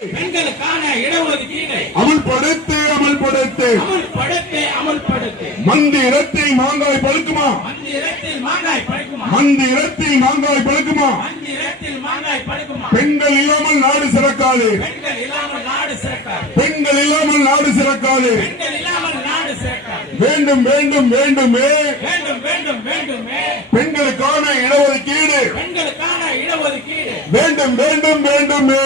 பெண்களுக்கான இடஒதுக்கீடை அமல்படுத்து அமல்படுத்து அமல்படுத்து அமல்படுத்து மாங்காய் பழுக்குமா? மந்திரத்தில் மாங்காய் பழுக்குமா? மந்திரத்தில் மாங்காய் பழுக்குமா? மந்திரத்தில் மாங்காய் பழுக்குமா? பெண்கள் இல்லாமல் நாடு சிறக்காது. பெண்கள் இல்லாமல் நாடு சிறக்காது. பெண்கள் இல்லாமல் நாடு சிறக்காது. பெண்கள் இல்லாமல் நாடு சிறக்காது. வேண்டும் வேண்டும் வேண்டுமே. வேண்டும் வேண்டும் வேண்டுமே. பெண்களுக்கான இடஒதுக்கீடு. பெண்களுக்கான இடஒதுக்கீடு. வேண்டும் வேண்டும். வேண்டுமே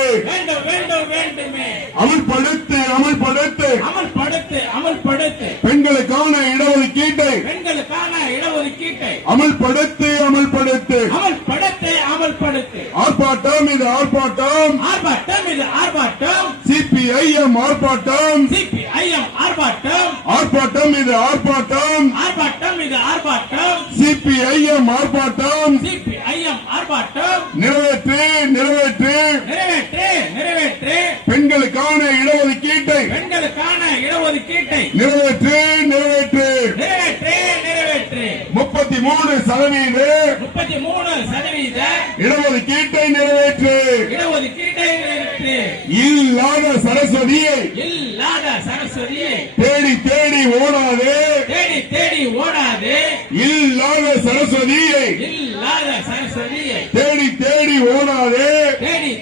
அமல்படுத்து அமல்படுத்து. அமல்படுத்து அமல்படுத்து. பெண்களுக்கான இடஒதுக்கீட்டை. பெண்களுக்கான இடஒதுக்கீட்டை. அமல்படுத்து அமல்படுத்து. அமல்படுத்து அமல்படுத்து. ஆர்ப்பாட்டம் இது ஆர்ப்பாட்டம். ஆர்ப்பாட்டம் இது ஆர்ப்பாட்டம். சிபிஐஎம் ஆர்ப்பாட்டம். சிபிஐஎம் ஆர்ப்பாட்டம். ஆர்ப்பாட்டம் இது ஆர்ப்பாட்டம். ஆர்ப்பாட்டம் இது ஆர்ப்பாட்டம். சிபிஐஎம் ஆர்ப்பாட்டம். சிபிஐஎம் ஆர்ப்பாட்டம். நிறைவேற்று நிறைவேற்று நிறைவேற்று நிறைவேற்று பெண்களுக்கான இடஒதுக்கீட்டை பெண்களுக்கான இடஒதுக்கீட்டை நிறைவேற்று நிறைவேற்று. நிறைவேற்று நிறைவேற்று. முப்பத்தி மூணு சதவீத முப்பத்தி மூணு சதவீத இடஒதுக்கீட்டை நிறைவேற்று. இடஒதுக்கீட்டை நிறைவேற்று. இல்லாத சரஸ்வதியை இல்லாத சரஸ்வதியை தேடி தேடி ஓடாதே. தேடி தேடி ஓடாது. இல்லாத சரஸ்வதியை இல்லாத சரஸ்வதியை தேடி தேடி ஓடாதே.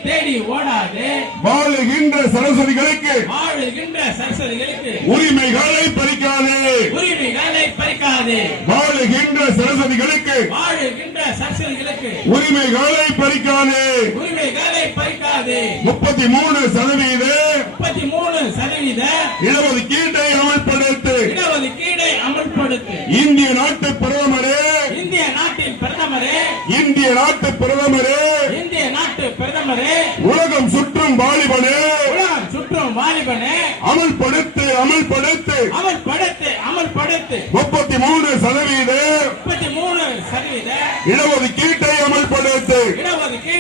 தேடி ஓடாது. வாழுகின்ற சரஸ்வதிகளுக்கு வாழுகின்ற சரஸ்வதிகளுக்கு உரிமைகளை பறிக்காதே. உரிமைகளை பறிக்காது. வாழுகின்ற சரஸ்வதிகளுக்கு வாழுகின்ற சரஸ்வதிகளுக்கு உரிமைகளை பறிக்காதே. உரிமைகளை பறிக்காது. முப்பத்தி மூணு சதவீத முப்பத்தி மூணு சதவீத இடஒதுக்கீட்டை அமல்படுத்து. இடஒதுக்கீடை அமல்படுத்து. இந்திய நாட்டு பிரதமரே. இந்திய நாட்டின் பிரதமரே. இந்திய நாட்டு சுற்றும் வாலிபனே அமல் வாலிபனே. அமல்படுத்து அமல்படுத்து. அமல்படுத்து அமல்படுத்து முப்பத்தி மூணு சதவீத முப்பத்தி மூணு சதவீத இடஒதுக்கீட்டை அமல்படுத்து. இடஒதுக்கீடு